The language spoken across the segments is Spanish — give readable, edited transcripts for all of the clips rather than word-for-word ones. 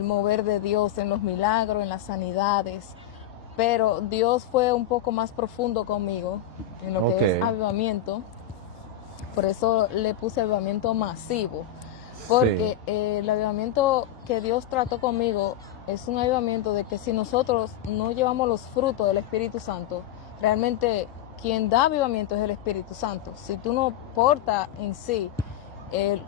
el mover de Dios en los milagros, en las sanidades, pero Dios fue un poco más profundo conmigo en lo que es avivamiento. Por eso le puse avivamiento masivo, porque el avivamiento que Dios trató conmigo es un avivamiento de que si nosotros no llevamos los frutos del Espíritu Santo, realmente quien da avivamiento es el Espíritu Santo. Si tú no portas en sí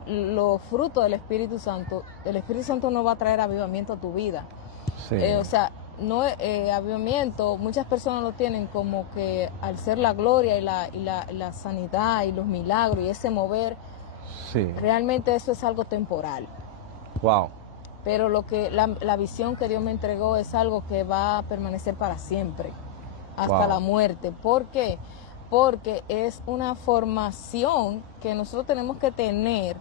los frutos del Espíritu Santo, el Espíritu Santo no va a traer avivamiento a tu vida. O sea, no avivamiento, muchas personas lo tienen como que al ser la gloria y la sanidad y los milagros y ese mover, realmente eso es algo temporal. Wow. Pero lo que la visión que Dios me entregó es algo que va a permanecer para siempre, hasta la muerte. ¿Por qué? Porque es una formación que nosotros tenemos que tener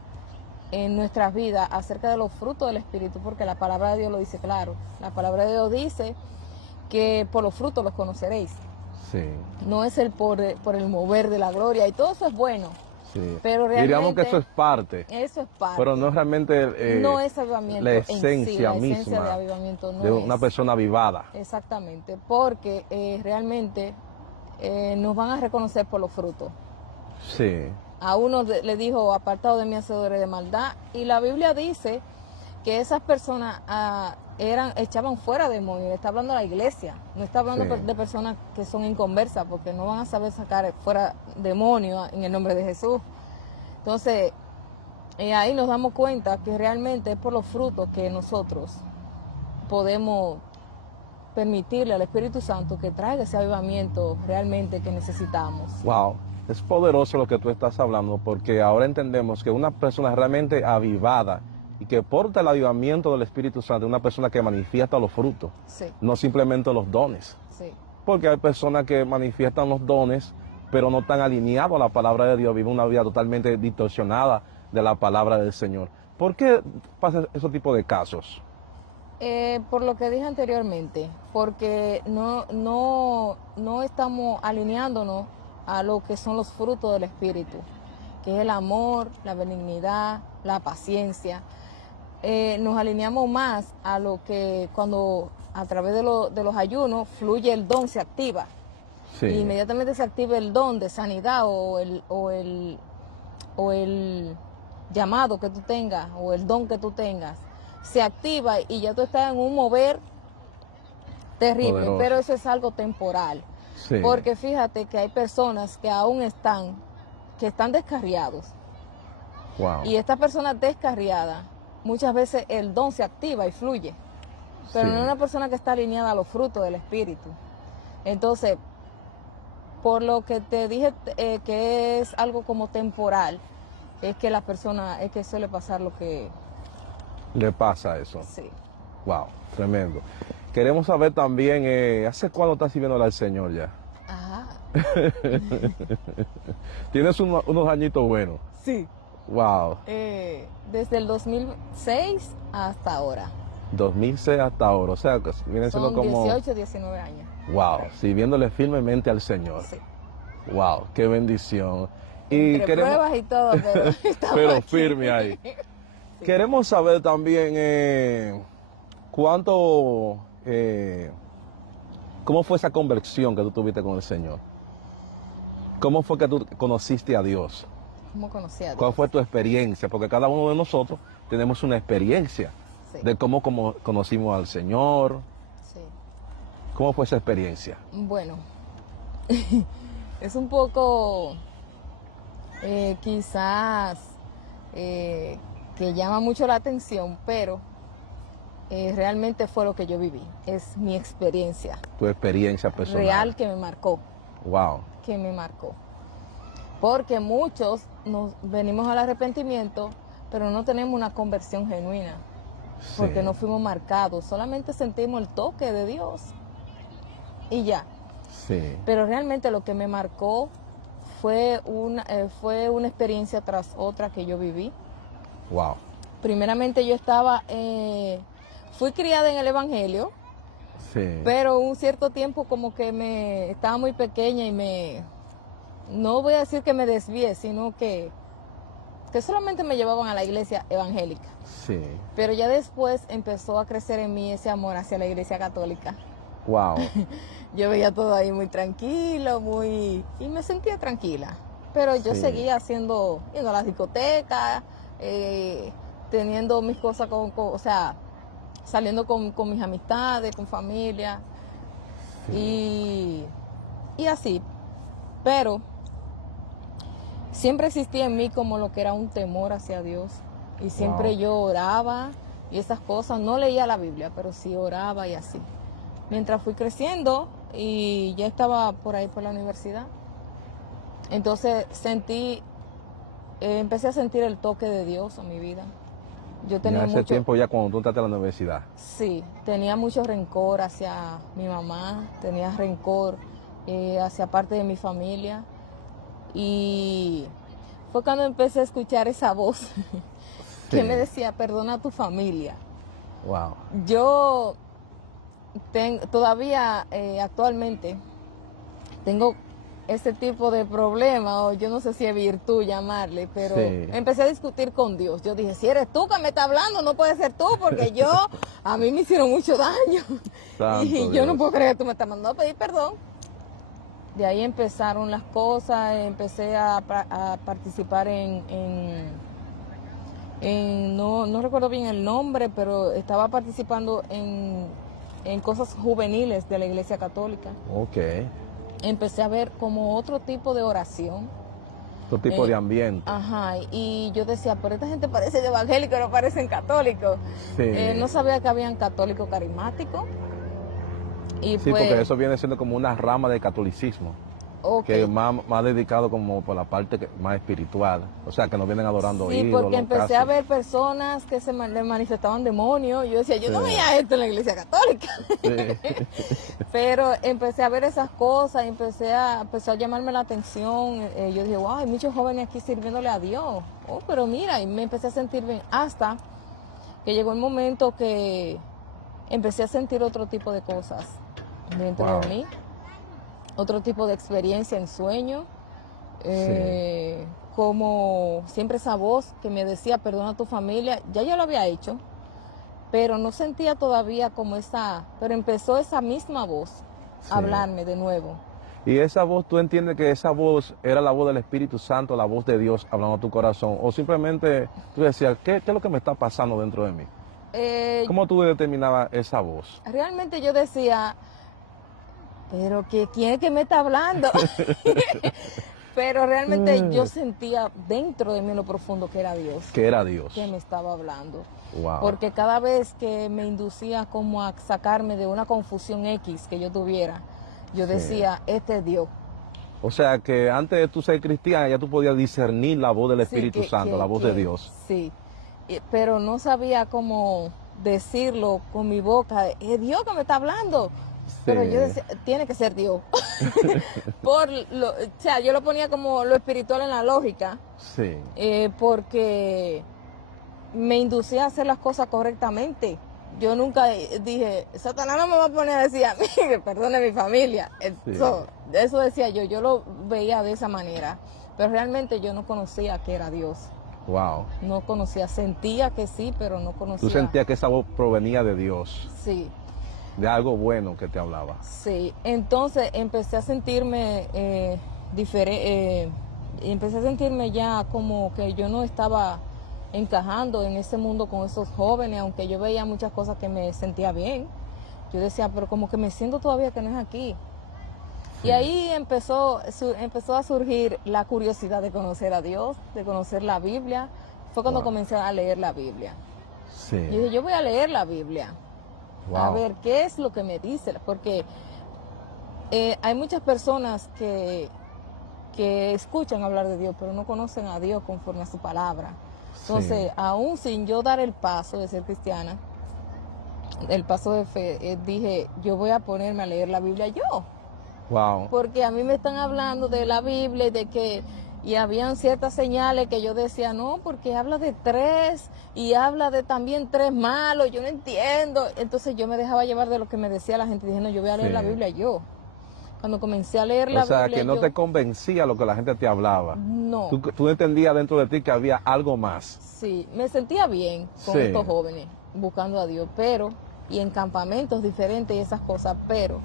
en nuestras vidas acerca de los frutos del Espíritu, porque la palabra de Dios lo dice claro. La palabra de Dios dice que por los frutos los conoceréis. No es por el mover de la gloria, y todo eso es bueno. Pero realmente, diríamos que eso es parte. Eso es parte. Pero no es realmente no es avivamiento la esencia en sí, la esencia misma de avivamiento no de una persona avivada. Exactamente, porque realmente nos van a reconocer por los frutos. A uno le dijo, apartado de mí, hacedores de maldad, y la Biblia dice que esas personas echaban fuera demonios. Está hablando de la iglesia, no está hablando de personas que son inconversas, porque no van a saber sacar fuera demonios en el nombre de Jesús. Entonces, ahí nos damos cuenta que realmente es por los frutos que nosotros podemos permitirle al Espíritu Santo que traiga ese avivamiento realmente que necesitamos. Wow, es poderoso lo que tú estás hablando, porque ahora entendemos que una persona realmente avivada y que porta el avivamiento del Espíritu Santo es una persona que manifiesta los frutos, no simplemente los dones. Porque hay personas que manifiestan los dones, pero no están alineados a la palabra de Dios, viven una vida totalmente distorsionada de la palabra del Señor. ¿Por qué pasa ese tipo de casos? Por lo que dije anteriormente, porque no estamos alineándonos a lo que son los frutos del Espíritu, que es el amor, la benignidad, la paciencia. Nos alineamos más a lo que cuando a través de los ayunos fluye el don, se activa. Y inmediatamente se activa el don de sanidad o el llamado que tú tengas o el don que tú tengas. Se activa y ya tú estás en un mover terrible, pero eso es algo temporal. Porque fíjate que hay personas que aún están descarriados. Y estas personas descarriadas, muchas veces el don se activa y fluye, pero no es una persona que está alineada a los frutos del Espíritu. Entonces, por lo que te dije que es algo como temporal, es que la persona, es que suele pasar lo que le pasa eso. Wow, tremendo. Queremos saber también, ¿hace cuándo estás sirviéndole al Señor ya? Tienes unos añitos buenos. Wow. Desde el 2006 hasta ahora. 2006 hasta ahora, o sea, vienen siendo como 18, 19 años. Wow, sirviéndole firmemente al Señor. Wow, qué bendición. Y entre pruebas y todo, pero firme ahí. Queremos saber también cómo fue esa conversión que tú tuviste con el Señor. ¿Cómo fue que tú conociste a Dios? ¿Cómo conocí a Dios? ¿Cuál fue tu experiencia? Porque cada uno de nosotros tenemos una experiencia de cómo conocimos al Señor. ¿Cómo fue esa experiencia? Bueno, es un poco quizás que llama mucho la atención, pero realmente fue lo que yo viví. Es mi experiencia. Tu experiencia personal. Real, que me marcó. Wow. Que me marcó. Porque muchos nos venimos al arrepentimiento, pero no tenemos una conversión genuina. Porque no fuimos marcados. Solamente sentimos el toque de Dios. Y ya. Pero realmente lo que me marcó fue una experiencia tras otra que yo viví. Wow. Primeramente yo fui criada en el Evangelio, pero un cierto tiempo como que estaba muy pequeña y no voy a decir que me desvié, sino que que solamente me llevaban a la iglesia evangélica. Sí. Pero ya después empezó a crecer en mí ese amor hacia la iglesia católica. Wow. Yo veía todo ahí muy tranquilo, y me sentía tranquila. Pero yo seguía yendo a la discoteca, teniendo mis cosas o sea, saliendo con mis amistades, con familia, y así. Pero siempre existía en mí como lo que era un temor hacia Dios. Y siempre yo oraba y esas cosas. No leía la Biblia, pero sí oraba y así. Mientras fui creciendo y ya estaba por ahí por la universidad, entonces empecé a sentir el toque de Dios en mi vida. Yo tenía ese tiempo ya cuando tú entraste a la universidad. Sí, tenía mucho rencor hacia mi mamá, tenía rencor hacia parte de mi familia. Y fue cuando empecé a escuchar esa voz que me decía, perdona a tu familia. Wow. Yo todavía actualmente tengo ese tipo de problema, o yo no sé si es virtud llamarle, pero empecé a discutir con Dios. Yo dije, si eres tú que me está hablando, no puede ser tú, porque a mí me hicieron mucho daño. Y yo no puedo creer que tú me estás mandando a pedir perdón. De ahí empezaron las cosas, empecé a participar no recuerdo bien el nombre, pero estaba participando en cosas juveniles de la Iglesia Católica. Ok. Empecé a ver como otro tipo de oración. Otro tipo de ambiente. Ajá, y yo decía, pero esta gente parece evangélico, no parecen católicos. Sí. No sabía que habían católicos carismáticos. Y sí, porque eso viene siendo como una rama del catolicismo. Que es más dedicado como por la parte más espiritual, o sea, que nos vienen adorando ídolos. Sí, porque empecé a ver personas que le manifestaban demonios. Yo decía, yo no veía esto en la iglesia católica. Pero empecé a ver esas cosas, empezó a llamarme la atención. Yo dije, wow, hay muchos jóvenes aquí sirviéndole a Dios. Oh, pero mira, y me empecé a sentir bien, hasta que llegó el momento que empecé a sentir otro tipo de cosas dentro de mí. Otro tipo de experiencia en sueño, como siempre esa voz que me decía, perdona a tu familia, ya yo lo había hecho, pero no sentía todavía como pero empezó esa misma voz a hablarme de nuevo. ¿Y esa voz, tú entiendes que esa voz era la voz del Espíritu Santo, la voz de Dios hablando a tu corazón? ¿O simplemente tú decías, ¿qué es lo que me está pasando dentro de mí? ¿Cómo tú determinabas esa voz? Realmente yo decía, pero ¿quién es que me está hablando? Pero realmente yo sentía dentro de mí en lo profundo que era Dios. Que era Dios. Que me estaba hablando. Wow. Porque cada vez que me inducía como a sacarme de una confusión X que yo tuviera, yo decía, este es Dios. O sea que antes de tú ser cristiana ya tú podías discernir la voz del Espíritu Santo, la voz de Dios. Sí, pero no sabía cómo decirlo con mi boca, es Dios que me está hablando. Pero yo decía, tiene que ser Dios. O sea, yo lo ponía como lo espiritual en la lógica. Sí. Porque me inducía a hacer las cosas correctamente. Yo nunca dije, Satanás no me va a poner a decir a mí que perdone a mi familia. Eso decía yo lo veía de esa manera. Pero realmente yo no conocía que era Dios. Wow. No conocía, sentía que sí, pero no conocía. Tú sentías que esa voz provenía de Dios. Sí. De algo bueno que te hablaba. Sí, entonces empecé a sentirme diferente, empecé a sentirme ya como que yo no estaba encajando en ese mundo con esos jóvenes, aunque yo veía muchas cosas que me sentía bien. Yo decía, pero como que me siento todavía que no es aquí. Sí. Y ahí empezó a surgir la curiosidad de conocer a Dios, de conocer la Biblia. Fue cuando comencé a leer la Biblia. Sí. Yo dije, yo voy a leer la Biblia. Wow. A ver, ¿qué es lo que me dice? Porque hay muchas personas que escuchan hablar de Dios, pero no conocen a Dios conforme a su palabra. Entonces, aún sin yo dar el paso de ser cristiana, el paso de fe, dije, yo voy a ponerme a leer la Biblia yo. Wow. Porque a mí me están hablando de la Biblia y habían ciertas señales que yo decía, no, porque habla de 3 y habla de también 3 malos, yo no entiendo. Entonces yo me dejaba llevar de lo que me decía la gente, dije, no, yo voy a leer la Biblia yo. Cuando comencé a leer la Biblia... O sea, que no te convencía lo que la gente te hablaba. No. Tú entendías dentro de ti que había algo más. Sí, me sentía bien con estos jóvenes, buscando a Dios, pero, y en campamentos diferentes y esas cosas, pero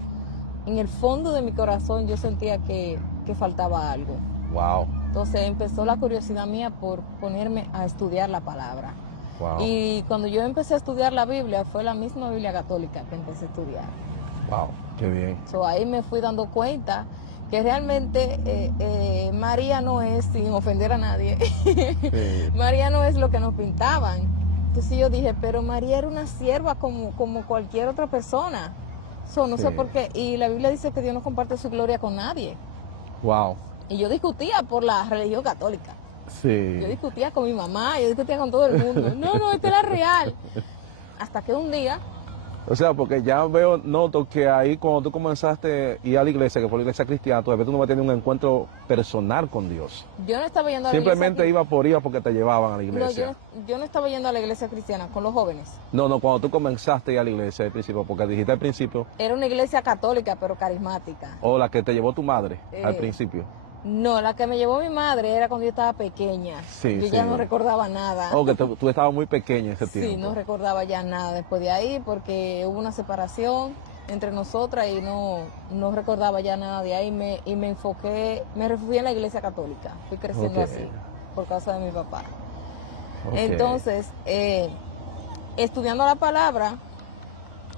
en el fondo de mi corazón yo sentía que faltaba algo. Wow. Entonces empezó la curiosidad mía por ponerme a estudiar la palabra. Wow. Y cuando yo empecé a estudiar la Biblia, fue la misma Biblia católica que empecé a estudiar. Wow, qué bien. Ahí me fui dando cuenta que realmente María no es, sin ofender a nadie, sí. María no es lo que nos pintaban. Entonces yo dije, pero María era una sierva como cualquier otra persona. No sé por qué. Y la Biblia dice que Dios no comparte su gloria con nadie. Wow. Y yo discutía por la religión católica. Sí. Yo discutía con mi mamá, yo discutía con todo el mundo. No, esta era real. Hasta que un día... O sea, porque ya noto que ahí cuando tú comenzaste a ir a la iglesia, que fue la iglesia cristiana, todavía tú no vas a tener un encuentro personal con Dios. Yo no estaba yendo a la iglesia. Simplemente iba por ir porque te llevaban a la iglesia. No, yo no estaba yendo a la iglesia cristiana con los jóvenes. No, cuando tú comenzaste a ir a la iglesia al principio, porque dijiste al principio... Era una iglesia católica, pero carismática. ¿O la que te llevó tu madre al principio? No, la que me llevó mi madre era cuando yo estaba pequeña. Sí, yo ya no recordaba nada. Que tú estabas muy pequeña ese tiempo. Sí, no recordaba ya nada después de ahí porque hubo una separación entre nosotras y no recordaba ya nada de ahí. Me enfoqué, me refugié en la iglesia católica. Fui creciendo así por causa de mi papá. Entonces, estudiando la palabra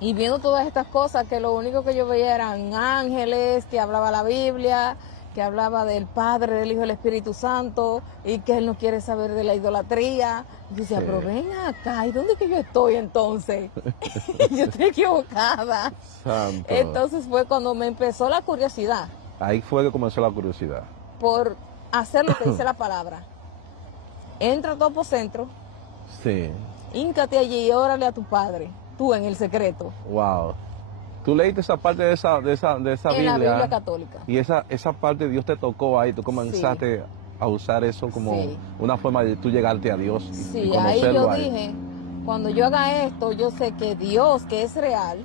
y viendo todas estas cosas, que lo único que yo veía eran ángeles, que hablaba la Biblia, que hablaba del Padre, del Hijo y del Espíritu Santo, y que Él no quiere saber de la idolatría. Y yo decía, pero ven acá, ¿y dónde que yo estoy entonces? Yo estoy equivocada. Santo. Entonces fue cuando me empezó la curiosidad. Ahí fue que comenzó la curiosidad. Por hacer lo que dice la palabra. Entra a tu apocentro. Sí. Híncate allí y órale a tu Padre, tú en el secreto. Wow. Tú leíste esa parte de esa Biblia. En la Biblia católica. Y esa parte Dios te tocó ahí, tú comenzaste a usar eso como una forma de tú llegarte a Dios. Sí, ahí yo dije, cuando yo haga esto, yo sé que Dios, que es real,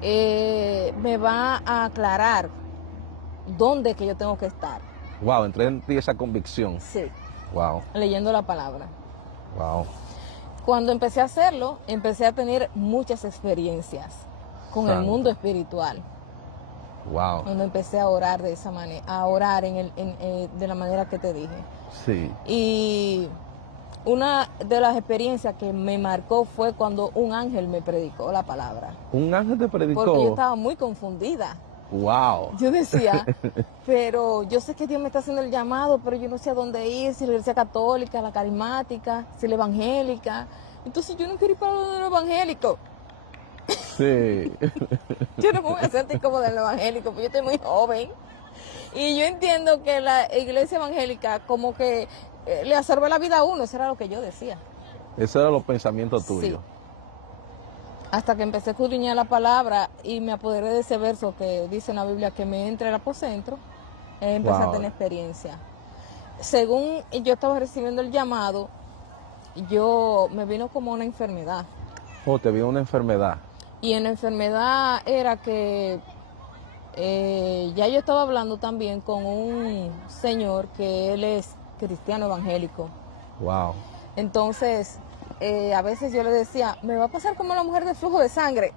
me va a aclarar dónde que yo tengo que estar. Wow, entré en ti esa convicción. Sí. Wow. Leyendo la palabra. Wow. Cuando empecé a hacerlo, empecé a tener muchas experiencias con el mundo espiritual. Wow. Cuando empecé a orar de esa manera, a orar de la manera que te dije. Sí. Y una de las experiencias que me marcó fue cuando un ángel me predicó la palabra. ¿Un ángel te predicó? Porque yo estaba muy confundida. Wow. Yo decía, pero yo sé que Dios me está haciendo el llamado, pero yo no sé a dónde ir, si la iglesia católica, la carismática, si la evangélica. Entonces yo no quiero ir para lo evangélico. Sí. Yo no me voy a sentir como del evangélico, porque yo estoy muy joven. Y yo entiendo que la iglesia evangélica como que le absorbe la vida a uno, eso era lo que yo decía. Esos eran los pensamientos tuyos. Sí. Hasta que empecé a escudriñar la palabra y me apoderé de ese verso que dice en la Biblia que me entre al apocentro, empecé a tener experiencia. Según yo estaba recibiendo el llamado, me vino como una enfermedad. Oh, te vino una enfermedad. Y en la enfermedad era que ya yo estaba hablando también con un señor que él es cristiano evangélico. Wow. Entonces, a veces yo le decía, me va a pasar como la mujer de flujo de sangre.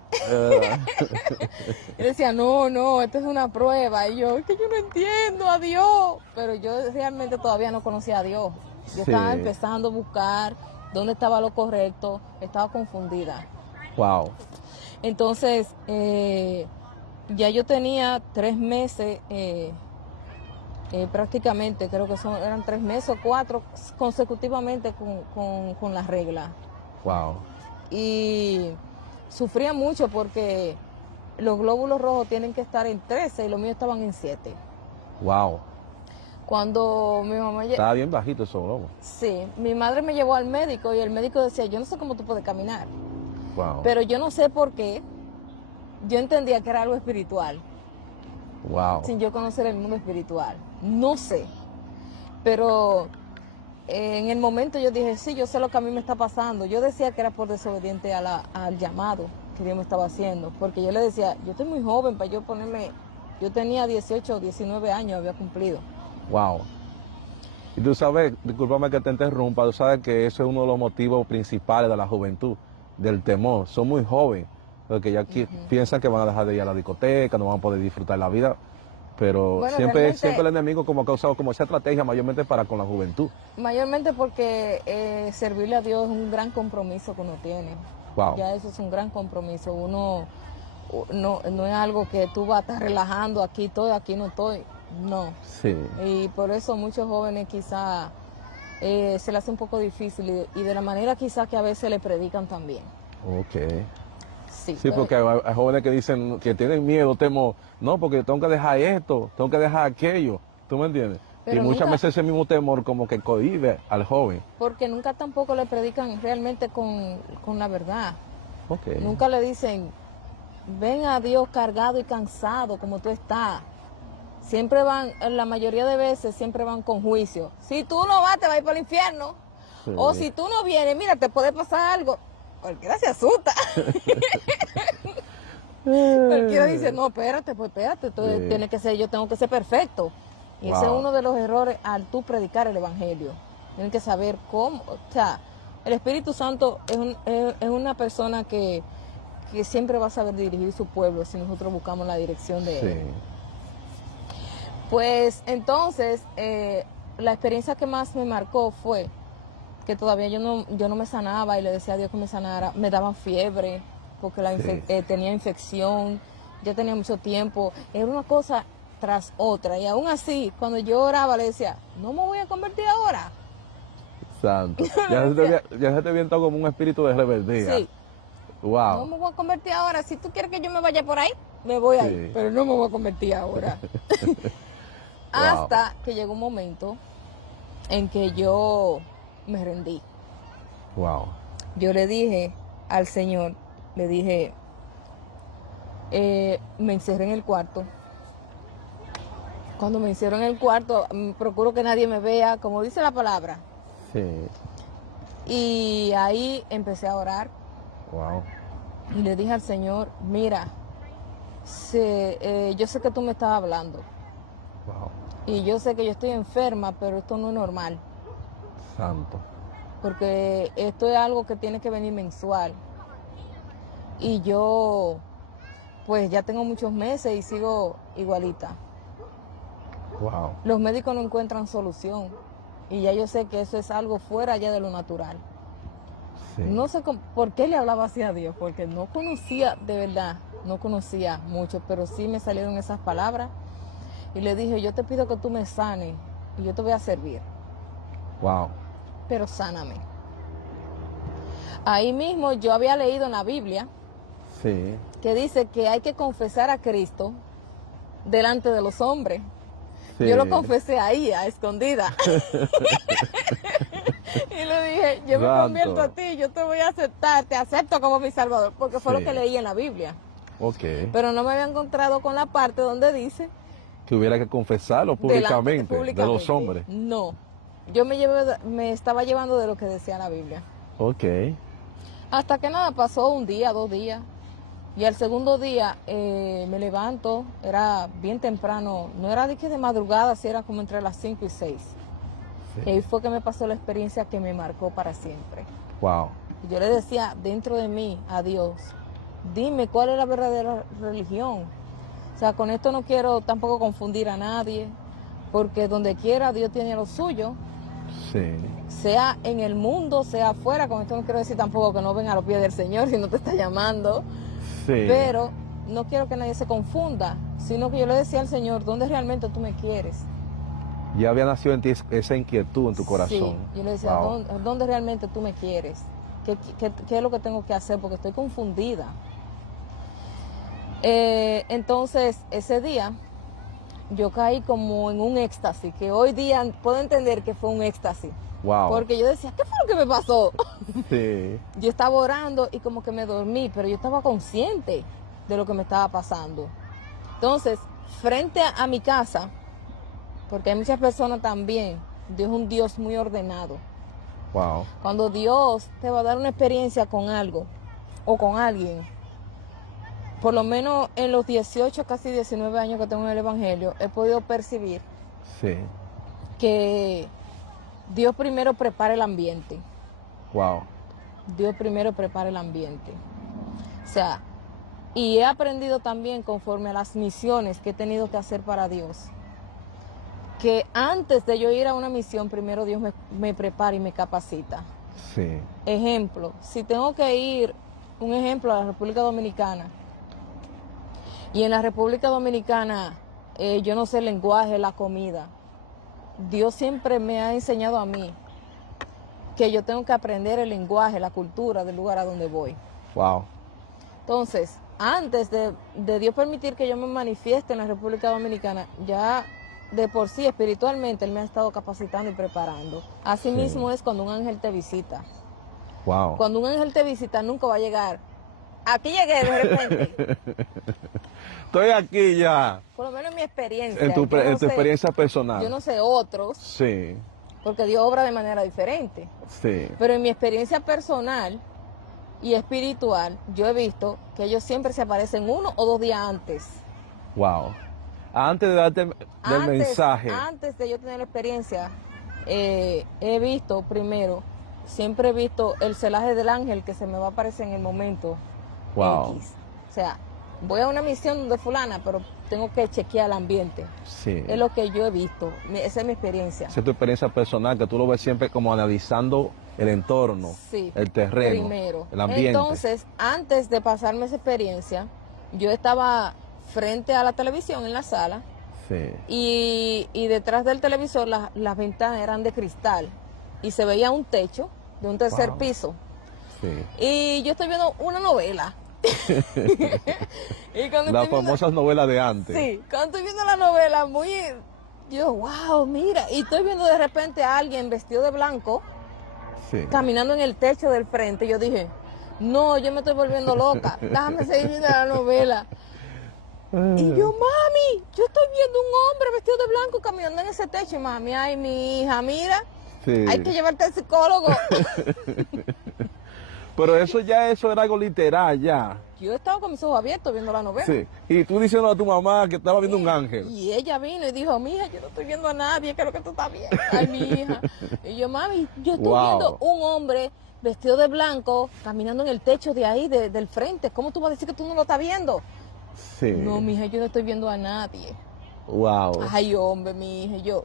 Y decía, no, esto es una prueba. Y yo, es que yo no entiendo a Dios. Pero yo realmente todavía no conocía a Dios. Yo estaba empezando a buscar dónde estaba lo correcto, estaba confundida. Wow. Entonces, ya yo tenía 3 meses, prácticamente, creo que eran 3 meses o 4 consecutivamente con la regla. Wow. Y sufría mucho porque los glóbulos rojos tienen que estar en 13 y los míos estaban en 7. Wow. Cuando mi mamá... Estaba bien bajito esos globos. Sí, mi madre me llevó al médico y el médico decía, yo no sé cómo tú puedes caminar. Wow. Pero yo no sé por qué. Yo entendía que era algo espiritual. Wow. Sin yo conocer el mundo espiritual. No sé. Pero en el momento yo dije, sí, yo sé lo que a mí me está pasando. Yo decía que era por desobediente al llamado que Dios me estaba haciendo. Porque yo le decía, yo estoy muy joven para yo ponerme Yo tenía 18 o 19 años, había cumplido. Wow. Y tú sabes, discúlpame que te interrumpa, tú sabes que ese es uno de los motivos principales de la juventud, del temor. Son muy jóvenes, porque ya piensan que van a dejar de ir a la discoteca, no van a poder disfrutar la vida, pero bueno, siempre el enemigo como ha causado como esa estrategia mayormente para con la juventud. Mayormente porque servirle a Dios es un gran compromiso que uno tiene. Wow. Ya eso es un gran compromiso. Uno no es algo que tú vas a estar relajando, aquí estoy, aquí no estoy. No. Sí. Y por eso muchos jóvenes quizá se les hace un poco difícil y de la manera quizá que a veces le predican también. Ok. Sí, sí, porque hay jóvenes que dicen que tienen miedo, temor, no, porque tengo que dejar esto, tengo que dejar aquello, ¿tú me entiendes? Pero y muchas veces ese mismo temor como que cohíbe al joven. Porque nunca tampoco le predican realmente con la verdad. Okay. Nunca le dicen, ven a Dios cargado y cansado como tú estás. Siempre van, la mayoría de veces, siempre van con juicio. Si tú no vas, te vas a ir para el infierno. Sí. O si tú no vienes, mira, te puede pasar algo. Cualquiera se asusta. Cualquiera dice, no, espérate, entonces tiene que ser, yo tengo que ser perfecto. Y ese es uno de los errores al tú predicar el evangelio. Tienes que saber cómo, o sea, el Espíritu Santo es una persona que siempre va a saber dirigir su pueblo si nosotros buscamos la dirección de él. Pues entonces, la experiencia que más me marcó fue que todavía yo no me sanaba y le decía a Dios que me sanara. Me daban fiebre porque tenía infección, ya tenía mucho tiempo. Era una cosa tras otra. Y aún así, cuando yo oraba, le decía, no me voy a convertir ahora. Santo. Ya se te había entrado como un espíritu de rebeldía. Sí. Wow. No me voy a convertir ahora. Si tú quieres que yo me vaya por ahí, me voy ahí. Pero no me voy a convertir ahora. Hasta que llegó un momento en que yo me rendí. Wow. Yo le dije al Señor, le dije, me encerré en el cuarto. Cuando me encierro en el cuarto, procuro que nadie me vea, como dice la palabra. Sí. Y ahí empecé a orar. Wow. Y le dije al Señor, mira, yo sé que tú me estás hablando. Wow. Y yo sé que yo estoy enferma, pero esto no es normal. Santo. Porque esto es algo que tiene que venir mensual. Y yo, pues ya tengo muchos meses y sigo igualita. Wow. Los médicos no encuentran solución. Y ya yo sé que eso es algo fuera ya de lo natural. Sí. No sé por qué le hablaba así a Dios, porque no conocía, de verdad, no conocía mucho, pero sí me salieron esas palabras. Y le dije, yo te pido que tú me sanes y yo te voy a servir. Wow. Pero sáname. Ahí mismo yo había leído en la Biblia que dice que hay que confesar a Cristo delante de los hombres. Sí. Yo lo confesé ahí, a escondida. Y le dije, yo me convierto a ti, yo te voy a aceptar, te acepto como mi Salvador, porque fue lo que leí en la Biblia. Okay. Pero no me había encontrado con la parte donde dice que hubiera que confesarlo públicamente, de los hombres. No, yo me estaba llevando de lo que decía la Biblia. Ok. Hasta que nada, pasó un día, 2 días. Y al segundo día me levanto, era bien temprano, no era de madrugada, si era como entre las 5 y 6. Sí. Y ahí fue que me pasó la experiencia que me marcó para siempre. Wow. Y yo le decía dentro de mí a Dios, dime cuál es la verdadera religión. O sea, con esto no quiero tampoco confundir a nadie, porque donde quiera Dios tiene lo suyo. Sí. Sea en el mundo, sea afuera, con esto no quiero decir tampoco que no ven a los pies del Señor si no te está llamando. Sí. Pero no quiero que nadie se confunda, sino que yo le decía al Señor, ¿dónde realmente tú me quieres? Ya había nacido en ti esa inquietud en tu corazón. Sí, yo le decía, wow. ¿Dónde realmente tú me quieres? ¿Qué es lo que tengo que hacer? Porque estoy confundida. Entonces, ese día, yo caí como en un éxtasis, que hoy día puedo entender que fue un éxtasis. Wow. Porque yo decía, ¿qué fue lo que me pasó? Sí. Yo estaba orando y como que me dormí, pero yo estaba consciente de lo que me estaba pasando. Entonces, frente a mi casa, porque hay muchas personas también, Dios es un Dios muy ordenado. Wow. Cuando Dios te va a dar una experiencia con algo o con alguien, por lo menos en los 18, casi 19 años que tengo en el Evangelio, he podido percibir que Dios primero prepara el ambiente. Wow. Dios primero prepara el ambiente. O sea, y he aprendido también conforme a las misiones que he tenido que hacer para Dios, que antes de yo ir a una misión, primero Dios me prepara y me capacita. Sí. Ejemplo, si tengo que ir, un ejemplo, a la República Dominicana, y en la República Dominicana yo no sé el lenguaje, la comida, Dios siempre me ha enseñado a mí que yo tengo que aprender el lenguaje, la cultura del lugar a donde voy. Wow. Entonces, antes de Dios permitir que yo me manifieste en la República Dominicana, ya de por sí espiritualmente Él me ha estado capacitando y preparando. Así mismo es cuando un ángel te visita. Wow. Cuando un ángel te visita, nunca va a llegar. Aquí llegué de repente. Estoy aquí ya. Por lo menos en mi experiencia. En tu experiencia personal. Yo no sé otros. Sí. Porque Dios obra de manera diferente. Sí. Pero en mi experiencia personal y espiritual, yo he visto que ellos siempre se aparecen 1 o 2 días antes. Wow. Antes de darte el mensaje. Antes de yo tener la experiencia, he visto primero, siempre he visto el celaje del ángel que se me va a aparecer en el momento X. O sea, voy a una misión donde fulana, pero tengo que chequear el ambiente. Sí. Es lo que yo he visto. Esa es mi experiencia. Esa es tu experiencia personal, que tú lo ves siempre como analizando el entorno, el terreno, primero. El ambiente. Entonces, antes de pasarme esa experiencia, yo estaba frente a la televisión en la sala. Sí. Y detrás del televisor las ventanas eran de cristal y se veía un techo de un tercer piso. Sí. Y yo estoy viendo una novela. Y las famosas novelas de antes. Sí, cuando estoy viendo la novela, yo, wow, mira, y estoy viendo de repente a alguien vestido de blanco, caminando en el techo del frente. Yo dije, no, yo me estoy volviendo loca, déjame seguir viendo la novela. Y yo, mami, yo estoy viendo un hombre vestido de blanco caminando en ese techo. Y mami, ay, mi hija, mira, hay que llevarte al psicólogo. Pero eso era algo literal ya. Yo estaba con mis ojos abiertos viendo la novela. Sí. Y tú diciendo a tu mamá que estaba viendo un ángel. Y ella vino y dijo, mija, yo no estoy viendo a nadie, ¿qué es lo que tú estás viendo? Ay, mi hija. Y yo, mami, yo estoy viendo un hombre vestido de blanco caminando en el techo de ahí, del frente. ¿Cómo tú vas a decir que tú no lo estás viendo? Sí. No, mija, yo no estoy viendo a nadie. Wow. Ay, hombre, mi hija, yo.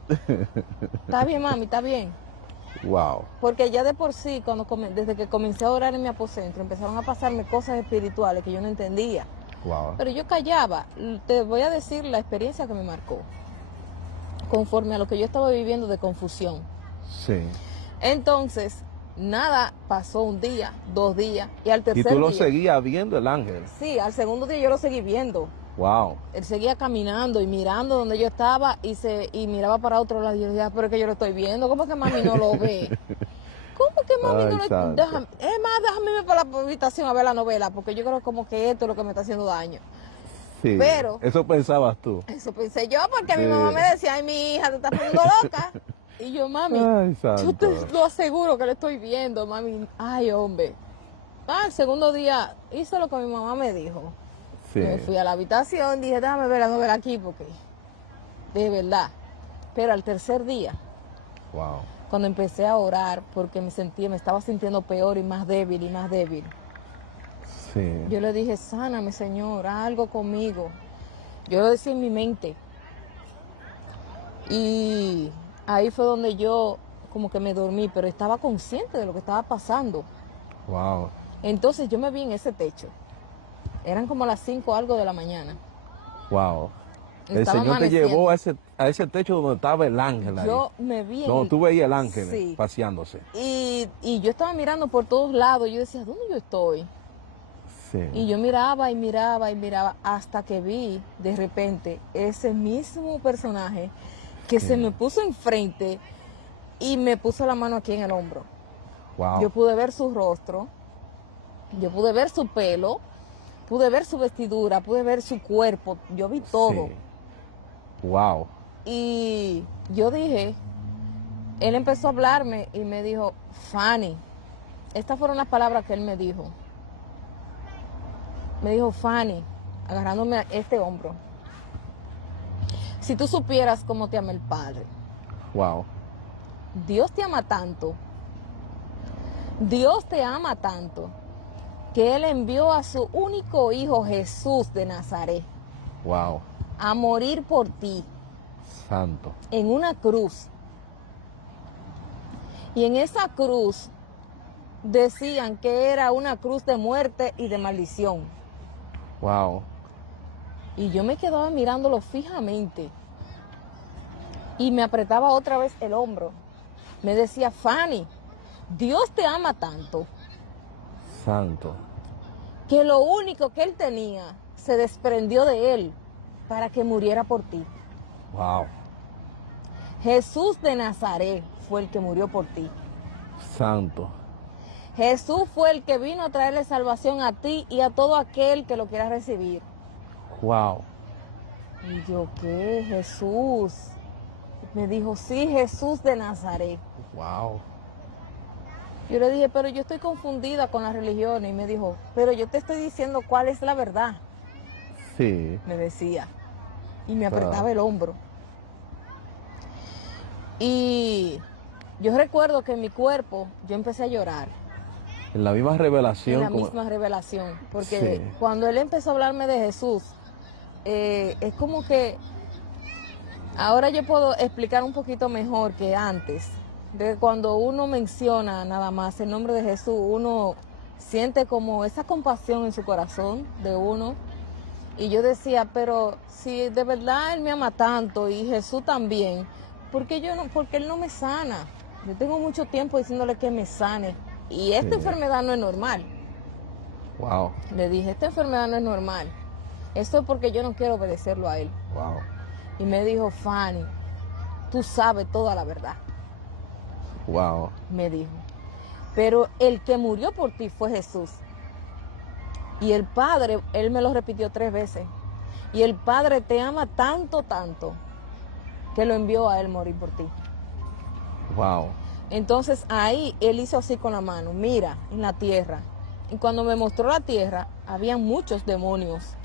Está bien, mami, está bien. Wow. Porque ya de por sí, desde que comencé a orar en mi aposento, empezaron a pasarme cosas espirituales que yo no entendía. Wow. Pero yo callaba. Te voy a decir la experiencia que me marcó, conforme a lo que yo estaba viviendo de confusión. Sí. Entonces, nada, pasó un día, 2 días, y al tercer día... ¿Y tú lo seguías viendo, el ángel? Sí, al segundo día yo lo seguí viendo. Wow. Él seguía caminando y mirando donde yo estaba y miraba para otro lado. Y yo decía, pero es que yo lo estoy viendo, ¿cómo que mami no lo ve? ¿Cómo que mami no lo ve? Déjame ir para la habitación a ver la novela, porque yo creo como que esto es lo que me está haciendo daño. Sí, pero eso pensabas tú. Eso pensé yo, porque mi mamá me decía, ay, mi hija, te estás poniendo loca. Y yo, mami, yo te lo aseguro que lo estoy viendo, mami. Ay, hombre. El segundo día hice lo que mi mamá me dijo. Sí. Me fui a la habitación, dije, déjame ver la novela aquí, porque de verdad. Pero al tercer día, cuando empecé a orar, porque me estaba sintiendo peor y más débil y más débil. Sí. Yo le dije, sáname, Señor, haz algo conmigo. Yo lo decía en mi mente. Y ahí fue donde yo como que me dormí, pero estaba consciente de lo que estaba pasando. Wow. Entonces yo me vi en ese techo. Eran como las 5 algo de la mañana. Wow. El Señor te llevó a ese techo donde estaba el ángel. Yo me vi en... Donde tú veías el ángel paseándose. Y yo estaba mirando por todos lados. Yo decía, ¿dónde yo estoy? Sí. Y yo miraba y miraba y miraba hasta que vi de repente ese mismo personaje que se me puso enfrente y me puso la mano aquí en el hombro. Wow. Yo pude ver su rostro, yo pude ver su pelo, pude ver su vestidura, pude ver su cuerpo, yo vi todo. Sí. Wow. Y yo dije, él empezó a hablarme y me dijo, Fanny, estas fueron las palabras que él me dijo. Me dijo, Fanny, agarrándome a este hombro. Si tú supieras cómo te ama el Padre. Wow. Dios te ama tanto. Dios te ama tanto que Él envió a su único hijo Jesús de Nazaret. Wow. A morir por ti. Santo. En una cruz. Y en esa cruz decían que era una cruz de muerte y de maldición. Wow. Y yo me quedaba mirándolo fijamente. Y me apretaba otra vez el hombro. Me decía, Fanny, Dios te ama tanto. Santo. Que lo único que Él tenía se desprendió de Él para que muriera por ti. Wow. Jesús de Nazaret fue el que murió por ti. Santo. Jesús fue el que vino a traerle salvación a ti y a todo aquel que lo quiera recibir. Wow. Y yo, ¿qué? Jesús. Me dijo, sí, Jesús de Nazaret. Wow. Yo le dije, pero yo estoy confundida con las religiones. Y me dijo, pero yo te estoy diciendo cuál es la verdad. Sí. Me decía. Y me apretaba el hombro. Y yo recuerdo que en mi cuerpo yo empecé a llorar. En la misma revelación. En la misma revelación. Porque cuando Él empezó a hablarme de Jesús, es como que ahora yo puedo explicar un poquito mejor que antes. De cuando uno menciona nada más el nombre de Jesús, uno siente como esa compasión en su corazón de uno. Y yo decía, pero si de verdad Él me ama tanto y Jesús también, porque Él no me sana. Yo tengo mucho tiempo diciéndole que me sane. Y esta enfermedad no es normal. Wow. Le dije, esta enfermedad no es normal. Esto es porque yo no quiero obedecerlo a Él. Wow. Y me dijo, Fanny, tú sabes toda la verdad. Wow. Me dijo. Pero el que murió por ti fue Jesús. Y el Padre, Él me lo repitió 3 veces. Y el Padre te ama tanto, tanto, que lo envió a Él morir por ti. Wow. Entonces ahí Él hizo así con la mano, mira, en la tierra. Y cuando me mostró la tierra, había muchos demonios.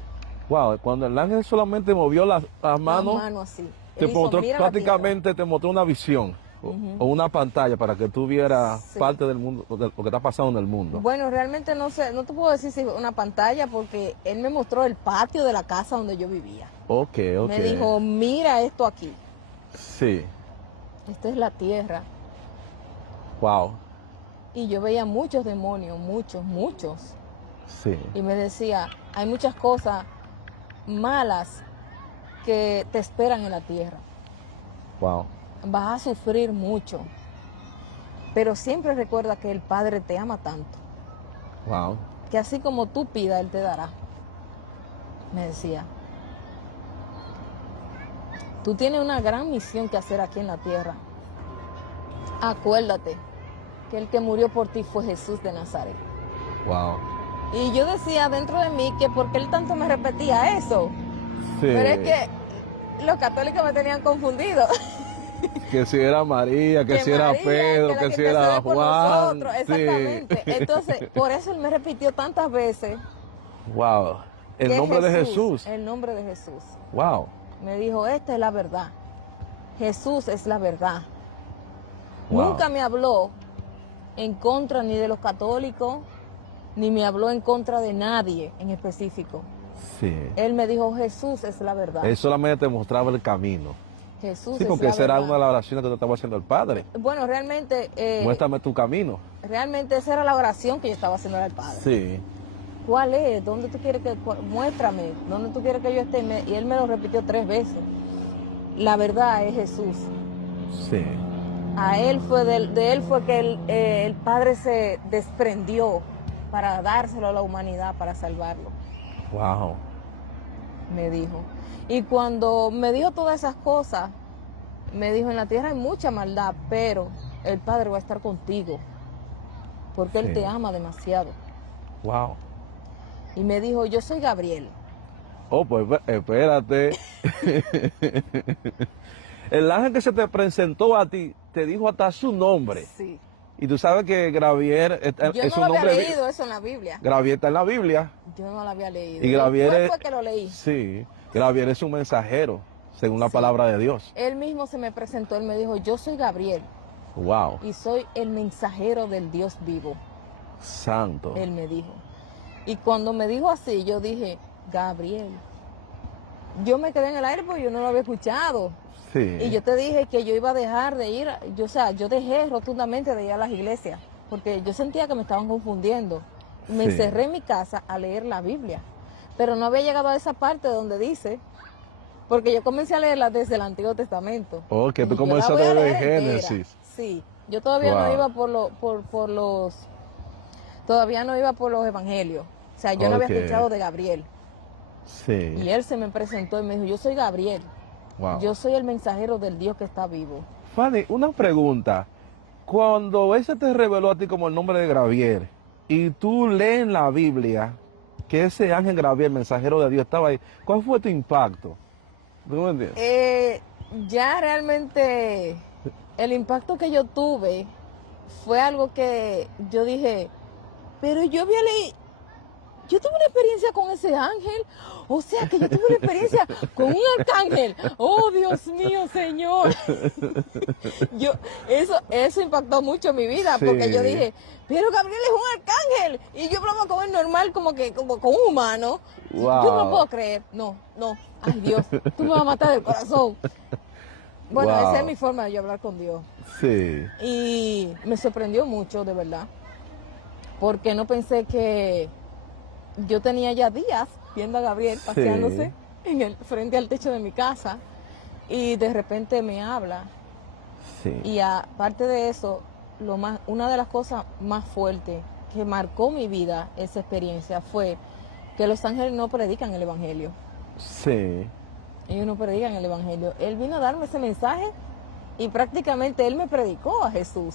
Wow, cuando el ángel solamente movió las manos, la mano así. Te mostró, prácticamente te mostró una visión o una pantalla para que tú vieras parte del mundo, de lo que está pasando en el mundo. Bueno, realmente no sé, no te puedo decir si una pantalla porque Él me mostró el patio de la casa donde yo vivía. Ok. Me dijo, mira esto aquí. Sí. Esta es la tierra. Wow. Y yo veía muchos demonios, muchos. Sí. Y me decía, hay muchas cosas malas que te esperan en la tierra. Wow. Vas a sufrir mucho. Pero siempre recuerda que el Padre te ama tanto. Wow. Que así como tú pidas, Él te dará. Me decía. Tú tienes una gran misión que hacer aquí en la tierra. Acuérdate que el que murió por ti fue Jesús de Nazaret. Wow. Y yo decía dentro de mí que porque Él tanto me repetía eso. Sí. Pero es que los católicos me tenían confundido. Que si era María, que si era Pedro, que si era Juan. Exactamente. Sí. Entonces, por eso Él me repitió tantas veces. Wow. El nombre de Jesús. El nombre de Jesús. Wow. Me dijo, esta es la verdad. Jesús es la verdad. Wow. Nunca me habló en contra ni de los católicos, ni me habló en contra de nadie en específico. Sí. Él me dijo, Jesús es la verdad. Él solamente te mostraba el camino. Jesús sí, porque esa era una de las oraciones que te estaba haciendo el Padre. Bueno, realmente... muéstrame tu camino. Realmente esa era la oración que yo estaba haciendo al Padre. Sí. ¿Cuál es? ¿Dónde tú quieres que... Muéstrame, ¿dónde tú quieres que yo esté? Y Él me lo repitió 3 veces. La verdad es Jesús. Sí. A Él fue, de Él fue que el Padre se desprendió para dárselo a la humanidad, para salvarlo. Wow. Me dijo. Y cuando me dijo todas esas cosas, me dijo, en la tierra hay mucha maldad, pero el Padre va a estar contigo, porque Él te ama demasiado. Wow. Y me dijo, yo soy Gabriel. Oh, pues espérate. El ángel que se te presentó a ti, te dijo hasta su nombre. Sí. Y tú sabes que Gabriel es un nombre... Yo no había leído eso en la Biblia. Gabriel está en la Biblia. Yo no lo había leído. Y Gabriel fue que lo leí. Sí, Gabriel es un mensajero, según la palabra de Dios. Él mismo se me presentó, él me dijo, yo soy Gabriel. Wow. Y soy el mensajero del Dios vivo. Santo. Él me dijo. Y cuando me dijo así, yo dije, Gabriel. Yo me quedé en el aire porque yo no lo había escuchado. Sí. Y yo te dije que yo iba a dejar de ir, yo dejé rotundamente de ir a las iglesias, porque yo sentía que me estaban confundiendo. Me encerré en mi casa a leer la Biblia, pero no había llegado a esa parte donde dice, porque yo comencé a leerla desde el Antiguo Testamento. Oh, que tú comenzaste desde Génesis. Sí, yo todavía no iba todavía no iba por los evangelios. O sea, yo no había escuchado de Gabriel. Sí. Y él se me presentó y me dijo, yo soy Gabriel. Wow. Yo soy el mensajero del Dios que está vivo. Fanny, una pregunta. Cuando ese te reveló a ti como el nombre de Gabriel y tú lees en la Biblia que ese ángel Gabriel, mensajero de Dios, estaba ahí, ¿cuál fue tu impacto? ¿Tú me entiendes? Ya realmente el impacto que yo tuve fue algo que yo dije, pero yo había leído... Yo tuve una experiencia con ese ángel, o sea que yo tuve una experiencia con un arcángel. Oh, Dios mío, Señor. Eso impactó mucho mi vida, porque yo dije, pero Gabriel es un arcángel. Y yo hablaba con él normal, como con un humano. Wow. Yo no lo puedo creer. No. Ay, Dios, tú me vas a matar del corazón. Bueno, esa es mi forma de yo hablar con Dios. Sí. Y me sorprendió mucho, de verdad, porque no pensé que... Yo tenía ya días viendo a Gabriel paseándose frente al techo de mi casa y de repente me habla. Sí. Y aparte de eso, una de las cosas más fuertes que marcó mi vida, esa experiencia, fue que los ángeles no predican el evangelio. Sí. Ellos no predican el evangelio. Él vino a darme ese mensaje y prácticamente él me predicó a Jesús.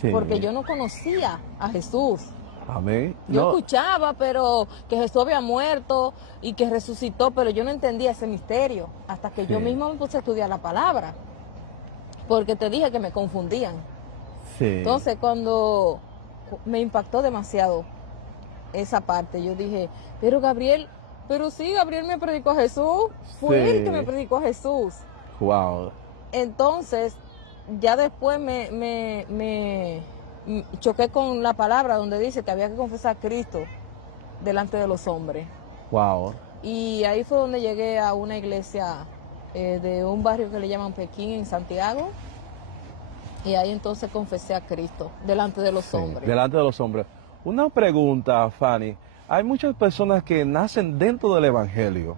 Sí. Porque yo no conocía a Jesús. Amén. Yo escuchaba, pero que Jesús había muerto y que resucitó, pero yo no entendía ese misterio hasta que yo misma me puse a estudiar la palabra, porque te dije que me confundían. Sí. Entonces, cuando me impactó demasiado esa parte, yo dije, pero Gabriel me predicó a Jesús, fue él que me predicó a Jesús. Wow. Entonces, ya después me choqué con la palabra donde dice que había que confesar a Cristo delante de los hombres. Wow. Y ahí fue donde llegué a una iglesia de un barrio que le llaman Pekín, en Santiago. Y ahí entonces confesé a Cristo delante de los hombres. Delante de los hombres. Una pregunta, Fanny. Hay muchas personas que nacen dentro del evangelio,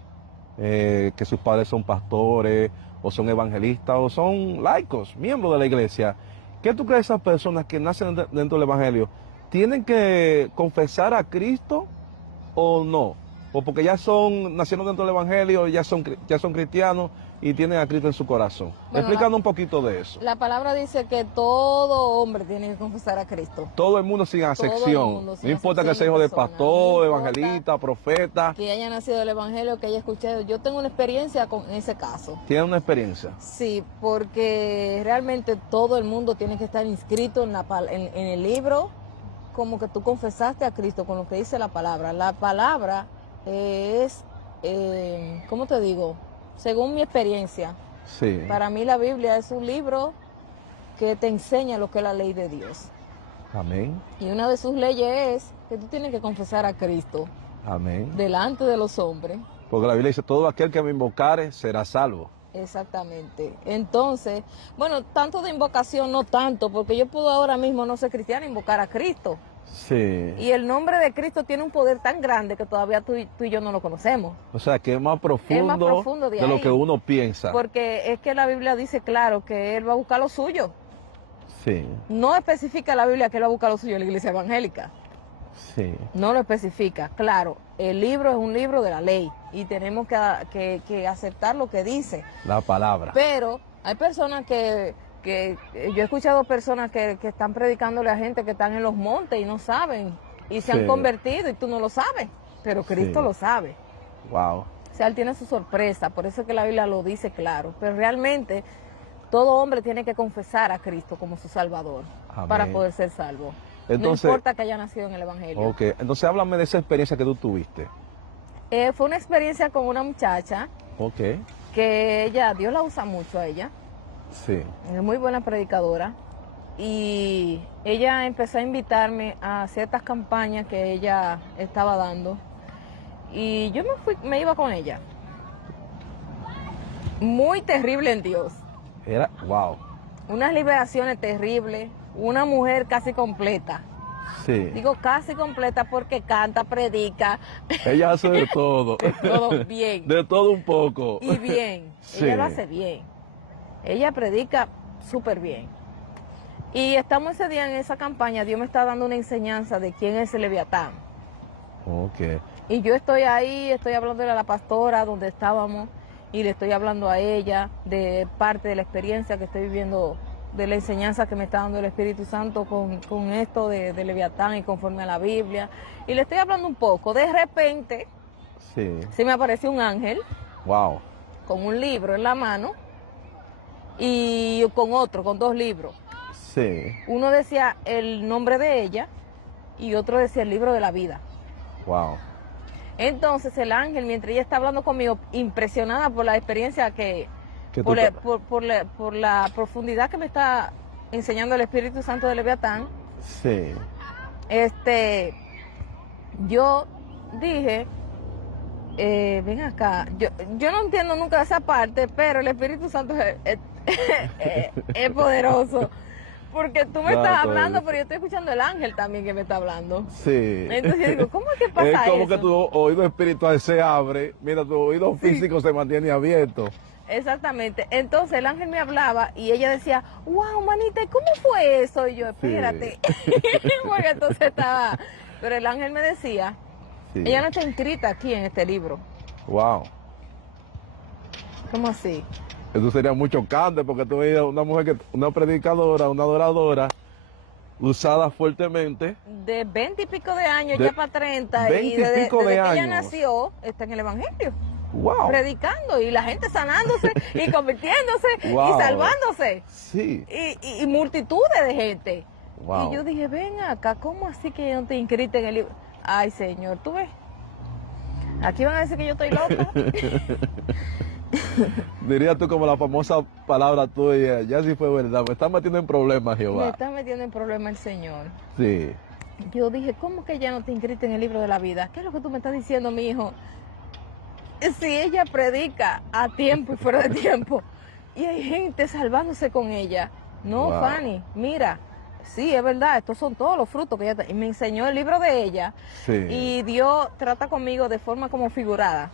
que sus padres son pastores, o son evangelistas, o son laicos, miembros de la iglesia. ¿Qué tú crees de esas personas que nacen dentro del evangelio? ¿Tienen que confesar a Cristo o no? O porque nacieron dentro del evangelio, ya son cristianos y tienen a Cristo en su corazón. Bueno, explícanos un poquito de eso. La palabra dice que todo hombre tiene que confesar a Cristo. Todo el mundo sin excepción. No importa que sea hijo de pastor, evangelista, profeta. Que haya nacido del evangelio, que haya escuchado. Yo tengo una experiencia con ese caso. ¿Tiene una experiencia? Sí, porque realmente todo el mundo tiene que estar inscrito en el libro, como que tú confesaste a Cristo con lo que dice la palabra. La palabra es, ¿cómo te digo? Según mi experiencia, para mí la Biblia es un libro que te enseña lo que es la ley de Dios. Amén. Y una de sus leyes es que tú tienes que confesar a Cristo. Amén. Delante de los hombres. Porque la Biblia dice, todo aquel que me invocare será salvo. Exactamente. Entonces, bueno, tanto de invocación no tanto, porque yo puedo ahora mismo no ser cristiano invocar a Cristo. Sí. Y el nombre de Cristo tiene un poder tan grande que todavía tú y yo no lo conocemos. O sea, que es más profundo de lo que uno piensa. Porque es que la Biblia dice claro que Él va a buscar lo suyo. Sí. No especifica la Biblia que Él va a buscar lo suyo en la iglesia evangélica. Sí. No lo especifica. Claro, el libro es un libro de la ley y tenemos que aceptar lo que dice. La palabra. Pero hay personas que yo he escuchado personas que están predicándole a gente que están en los montes y no saben y se han convertido y tú no lo sabes, pero Cristo lo sabe. Wow. O sea, Él tiene su sorpresa, por eso es que la Biblia lo dice claro, pero realmente todo hombre tiene que confesar a Cristo como su Salvador. para poder ser salvo. Entonces, no importa que haya nacido en el Evangelio. Ok, entonces háblame de esa experiencia que tú tuviste. Fue una experiencia con una muchacha que ella, Dios la usa mucho a ella. Sí. Es muy buena predicadora. Y ella empezó a invitarme a ciertas campañas que ella estaba dando. Y yo me iba con ella. Muy terrible en Dios. Wow. Unas liberaciones terribles. Una mujer casi completa. Sí. Digo casi completa porque canta, predica. Ella hace de todo. De todo bien. De todo un poco. Y bien. Sí. Ella lo hace bien. Ella predica súper bien. Y estamos ese día en esa campaña. Dios me está dando una enseñanza de quién es el Leviatán. Ok. Y yo estoy ahí, estoy hablándole a la pastora donde estábamos. Y le estoy hablando a ella de parte de la experiencia que estoy viviendo, de la enseñanza que me está dando el Espíritu Santo con esto de Leviatán y conforme a la Biblia. Y le estoy hablando un poco. De repente, se me apareció un ángel. Wow. Con un libro en la mano y con dos libros. Sí. Uno decía el nombre de ella y otro decía el libro de la vida. Wow. Entonces el ángel, mientras ella está hablando conmigo, impresionada por la experiencia por la profundidad que me está enseñando el Espíritu Santo de Leviatán. Sí. Yo dije, ven acá, yo no entiendo nunca esa parte, pero el Espíritu Santo es poderoso. Porque tú me estás hablando, pero yo estoy escuchando el ángel también que me está hablando. Sí. Entonces yo digo, ¿cómo es que pasa eso? Es como que tu oído espiritual se abre, mira, tu oído físico se mantiene abierto. Exactamente. Entonces el ángel me hablaba y ella decía, wow, manita, ¿y cómo fue eso? Y yo, espérate. Porque entonces estaba... Pero el ángel me decía, ella no está inscrita aquí en este libro. Wow. ¿Cómo así? Eso sería muy chocante porque tú veías una mujer, una predicadora, una adoradora, usada fuertemente. De 20 y pico de años, ya para 30. Y desde que ella nació, está en el Evangelio. Wow. Predicando y la gente sanándose y convirtiéndose y salvándose. Sí. Y multitudes de gente. Wow. Y yo dije, ven acá, ¿cómo así que yo no te inscrite en el libro? Ay, Señor, ¿tú ves? Aquí van a decir que yo estoy loca. Dirías tú como la famosa palabra tuya, ya sí fue verdad, me estás metiendo en problemas, Jehová. Me está metiendo en problemas el Señor. Sí. Yo dije, ¿cómo que ya no te inscrite en el libro de la vida? ¿Qué es lo que tú me estás diciendo, mi hijo? Si ella predica a tiempo y fuera de tiempo, y hay gente salvándose con ella. No, wow. Fanny, mira, sí, es verdad, estos son todos los frutos que ella... Y me enseñó el libro de ella, y Dios trata conmigo de forma como figurada.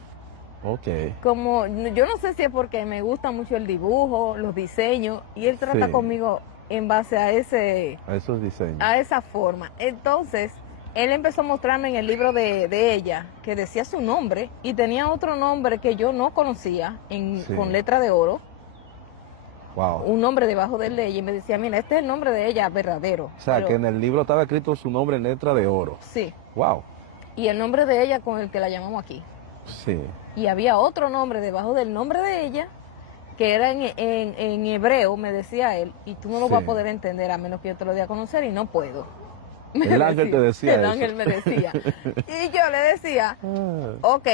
Okay. Como, yo no sé si es porque me gusta mucho el dibujo, los diseños, y él trata conmigo en base a esos diseños. A esa forma. Entonces, él empezó a mostrarme en el libro de ella, que decía su nombre, y tenía otro nombre que yo no conocía, con letra de oro. Wow. Un nombre debajo de ella, y me decía, mira, este es el nombre de ella verdadero. O sea, que en el libro estaba escrito su nombre en letra de oro. Sí. Wow. Y el nombre de ella con el que la llamamos aquí. Sí. Y había otro nombre debajo del nombre de ella, que era en hebreo, me decía él, y tú no lo vas a poder entender a menos que yo te lo dé a conocer, y no puedo. El ángel te decía eso. El ángel me decía. Y yo le decía, ok,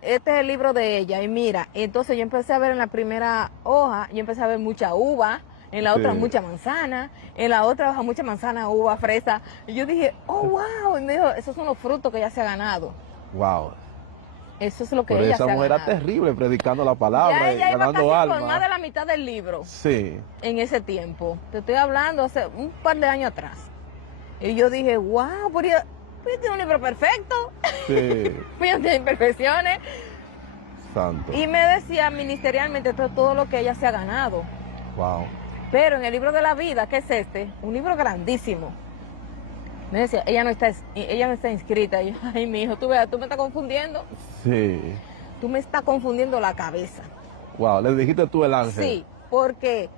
este es el libro de ella, y mira, entonces yo empecé a ver en la primera hoja, yo empecé a ver mucha uva, en la otra mucha manzana, en la otra hoja mucha manzana, uva, fresa, y yo dije, oh, wow, y me dijo, esos son los frutos que ella se ha ganado. Wow. Eso es lo que pero ella esa mujer era terrible predicando la palabra, ya ella ganando iba casi alma. Por más de la mitad del libro. Sí. En ese tiempo. Te estoy hablando hace un par de años atrás. Y yo dije, wow, pero ella tiene un libro perfecto. Sí. Ella tiene imperfecciones. Santo. Y me decía ministerialmente todo lo que ella se ha ganado. Wow. Pero en el libro de la vida, que es este, un libro grandísimo. Me decía, ella no está inscrita. Y yo, ay, mi hijo, tú me estás confundiendo. Sí. Tú me estás confundiendo la cabeza. Wow, le dijiste tú el ángel. Sí, porque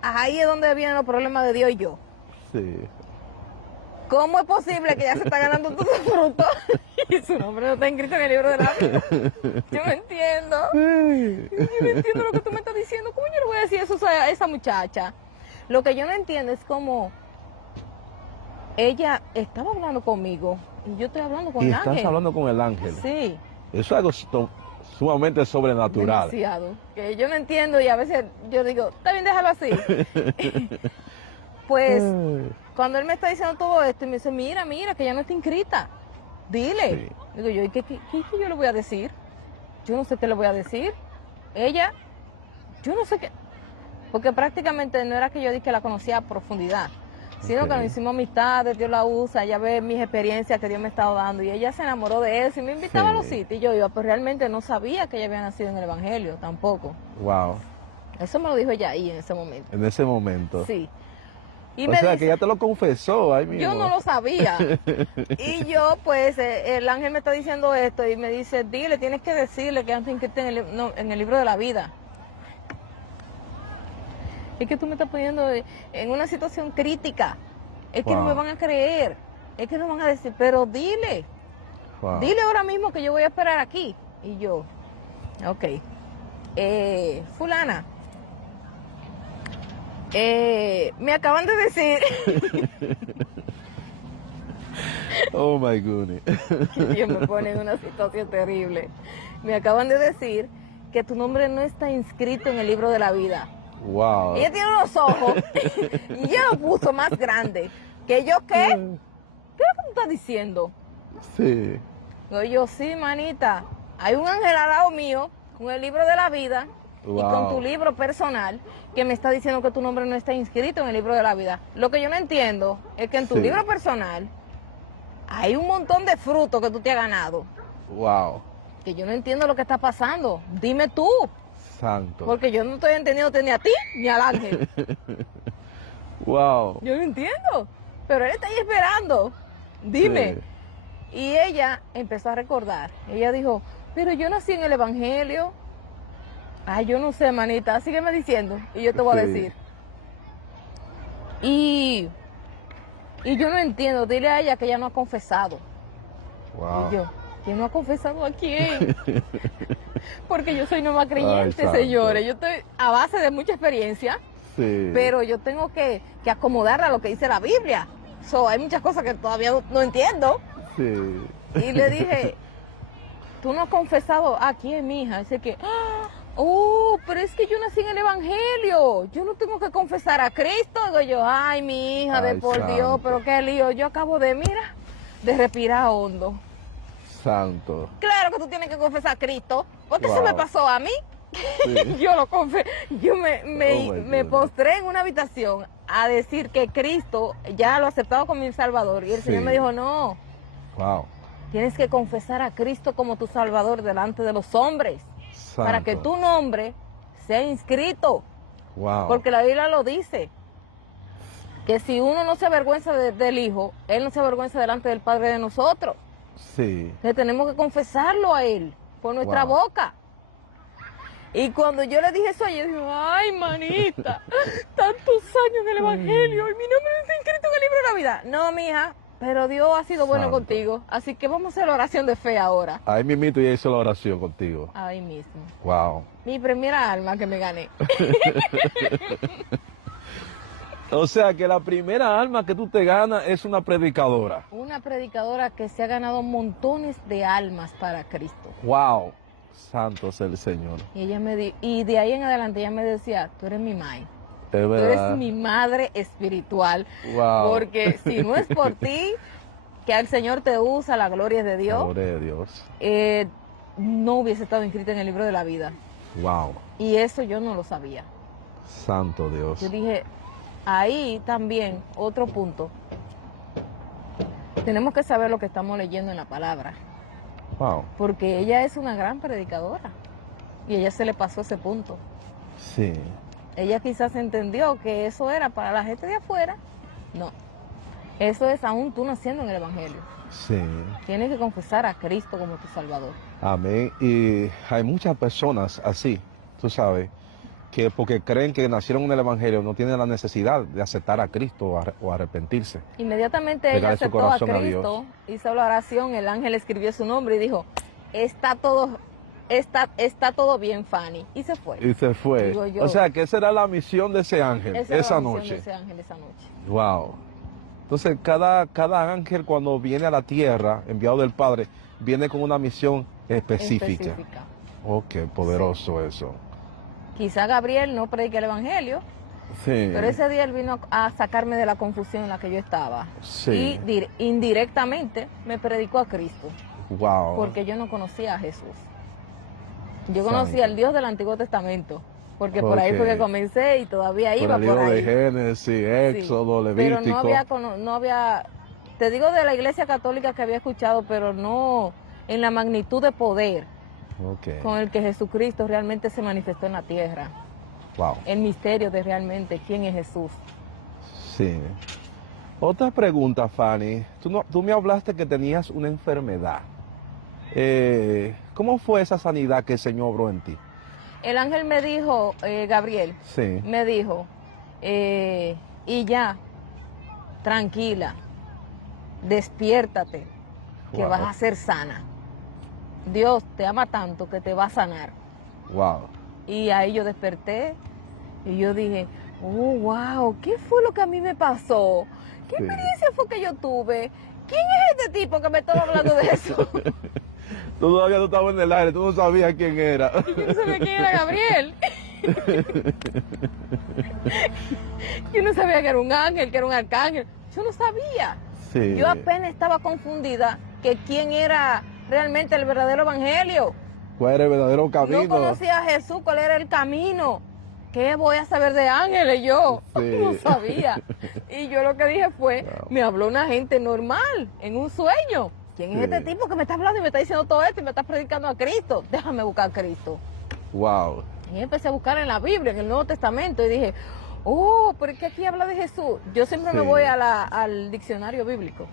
ahí es donde vienen los problemas de Dios y yo. Sí. ¿Cómo es posible que ella se está ganando todos los frutos y su nombre no está inscrito en el libro de la vida? Yo no entiendo. Sí. Yo no entiendo lo que tú me estás diciendo. ¿Cómo yo le voy a decir eso a esa muchacha? Lo que yo no entiendo es cómo ella estaba hablando conmigo y yo estoy hablando con el ángel. Y estás hablando con el ángel. Sí. Eso es algo sumamente sobrenatural. Demasiado. Que yo no entiendo y a veces yo digo, está bien, déjalo así. Pues, cuando él me está diciendo todo esto y me dice, mira, que ya no está inscrita. Dile. Sí. Digo yo, ¿y qué yo le voy a decir? Yo no sé qué le voy a decir. Ella, yo no sé qué. Porque prácticamente no era que yo dije que la conocía a profundidad, sino que nos hicimos amistades, Dios la usa, ella ve mis experiencias que Dios me estaba dando y ella se enamoró de eso y me invitaba a los sitios y yo iba, pero realmente no sabía que ella había nacido en el Evangelio tampoco. Wow. Eso me lo dijo ella ahí en ese momento. En ese momento. Sí. Y o sea, dice, que ella te lo confesó ahí mismo. Yo no lo sabía. Y yo, pues, el ángel me está diciendo esto y me dice, dile, tienes que decirle que antes que esté en el libro de la vida. Es que tú me estás poniendo en una situación crítica. Es que no me van a creer. Es que no van a decir, pero dile. Dile ahora mismo que yo voy a esperar aquí. Y yo, ok. Fulana, me acaban de decir. Oh my goodness. Yo me pone en una situación terrible. Me acaban de decir que tu nombre no está inscrito en el libro de la vida. Wow. Ella tiene unos ojos y ella lo puso más grande. ¿Que yo qué? ¿Qué es lo que tú estás diciendo? Sí. Yo, sí, manita. Hay un ángel al lado mío con el libro de la vida y con tu libro personal que me está diciendo que tu nombre no está inscrito en el libro de la vida. Lo que yo no entiendo es que en tu libro personal hay un montón de frutos que tú te has ganado. Wow. Que yo no entiendo lo que está pasando. Dime tú. Santo. Porque yo no estoy entendiendo ni a ti ni al ángel. Wow. Yo no entiendo. Pero él está ahí esperando. Dime. Sí. Y ella empezó a recordar. Ella dijo, pero yo nací en el Evangelio. Ay, yo no sé, manita. Sígueme diciendo. Y yo te voy a decir. Y yo no entiendo. Dile a ella que ella no ha confesado. Wow. Y yo, ¿quién no ha confesado a quién? Porque yo soy nueva creyente, señores. Yo estoy a base de mucha experiencia, pero yo tengo que acomodarla a lo que dice la Biblia. Hay muchas cosas que todavía no entiendo. Sí. Y le dije, ¿tú no has confesado a quién, mija? Dice que, pero es que yo nací en el Evangelio. Yo no tengo que confesar a Cristo. Digo yo, ay, mi hija, de por santo. Dios, pero qué lío. Yo acabo de respirar hondo. Santo. Claro que tú tienes que confesar a Cristo, porque eso me pasó a mí. Sí. Yo lo confesé. Yo me postré en una habitación a decir que Cristo ya lo ha aceptado como mi Salvador. Y el Señor me dijo, no. Wow. Tienes que confesar a Cristo como tu Salvador delante de los hombres. Santo. Para que tu nombre sea inscrito. Wow. Porque la Biblia lo dice. Que si uno no se avergüenza del Hijo, Él no se avergüenza delante del Padre de nosotros. Sí. Que tenemos que confesarlo a Él por nuestra boca. Y cuando yo le dije eso a ella, yo dije, ay, manita, tantos años en el Evangelio y mi nombre no está inscrito en el libro de la vida. No, mija, pero Dios ha sido bueno contigo, así que vamos a hacer la oración de fe ahora. Ahí mismito ya hizo la oración contigo. Ahí mismo. Wow. Mi primera alma que me gané. O sea que la primera alma que tú te ganas es una predicadora. Una predicadora que se ha ganado montones de almas para Cristo. Wow, santo es el Señor. Y ella y de ahí en adelante ella me decía, tú eres mi madre. Es verdad. Tú eres mi madre espiritual. Wow. Porque si no es por ti, que el Señor te usa, la gloria es de Dios. La gloria de Dios. No hubiese estado inscrita en el libro de la vida. Wow. Y eso yo no lo sabía. Santo Dios. Yo dije, ahí también, otro punto. Tenemos que saber lo que estamos leyendo en la palabra. Wow. Porque ella es una gran predicadora. Y a ella se le pasó ese punto. Sí. Ella quizás entendió que eso era para la gente de afuera. No. Eso es aún tú naciendo en el Evangelio. Sí. Tienes que confesar a Cristo como tu Salvador. Amén. Y hay muchas personas así, tú sabes, que porque creen que nacieron en el Evangelio no tienen la necesidad de aceptar a Cristo o arrepentirse. Inmediatamente ella aceptó a Cristo, hizo la oración, el ángel escribió su nombre y dijo, está todo bien, Fanny. Y se fue. Y se fue. O sea, que esa era la misión de ese ángel esa noche. De ese ángel esa noche. Wow. Entonces, cada ángel cuando viene a la tierra, enviado del Padre, viene con una misión específica. Ok, poderoso eso. Quizá Gabriel no predique el Evangelio, sí, pero ese día él vino a sacarme de la confusión en la que yo estaba. Sí. Y indirectamente me predicó a Cristo. Wow. Porque yo no conocía a Jesús. Yo conocía al Dios del Antiguo Testamento. Porque por ahí fue que comencé y todavía iba por ahí. De Génesis, Éxodo, sí, Levítico. Pero no había, te digo de la Iglesia Católica que había escuchado, pero no en la magnitud de poder con el que Jesucristo realmente se manifestó en la tierra. Wow. El misterio de realmente quién es Jesús. Sí. Otra pregunta, Fanny. Tú me hablaste que tenías una enfermedad. ¿Cómo fue esa sanidad que el Señor obró en ti? El ángel me dijo, Gabriel, sí, me dijo, y ya, tranquila, despiértate, que vas a ser sana. Dios te ama tanto que te va a sanar. Wow. Y ahí yo desperté y yo dije, oh, wow, ¿qué fue lo que a mí me pasó? ¿Qué experiencia fue que yo tuve? ¿Quién es este tipo que me estaba hablando de eso? Tú todavía no estabas en el aire, tú no sabías quién era. Yo no sabía quién era Gabriel. Yo no sabía que era un ángel, que era un arcángel. Yo no sabía. Sí. Yo apenas estaba confundida que quién era realmente el verdadero evangelio. ¿Cuál era el verdadero camino? No conocía a Jesús, cuál era el camino. ¿Qué voy a saber de ángeles yo? Sí. No sabía. Y yo lo que dije fue, me habló una gente normal, en un sueño. ¿Quién es este tipo que me está hablando y me está diciendo todo esto y me está predicando a Cristo? Déjame buscar a Cristo. Wow. Y empecé a buscar en la Biblia, en el Nuevo Testamento, y dije, oh, pero es que aquí habla de Jesús. Yo siempre me voy al diccionario bíblico.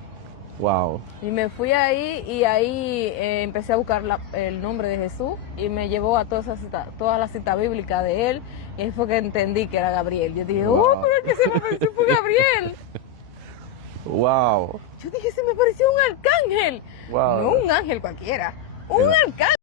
Wow. Y me fui ahí y ahí empecé a buscar el nombre de Jesús y me llevó a toda la cita bíblica de él. Y ahí fue que entendí que era Gabriel. Yo dije, oh, pero es que se me pareció fue Gabriel. Wow. Yo dije, se me pareció un arcángel. Wow. No un ángel cualquiera, un arcángel.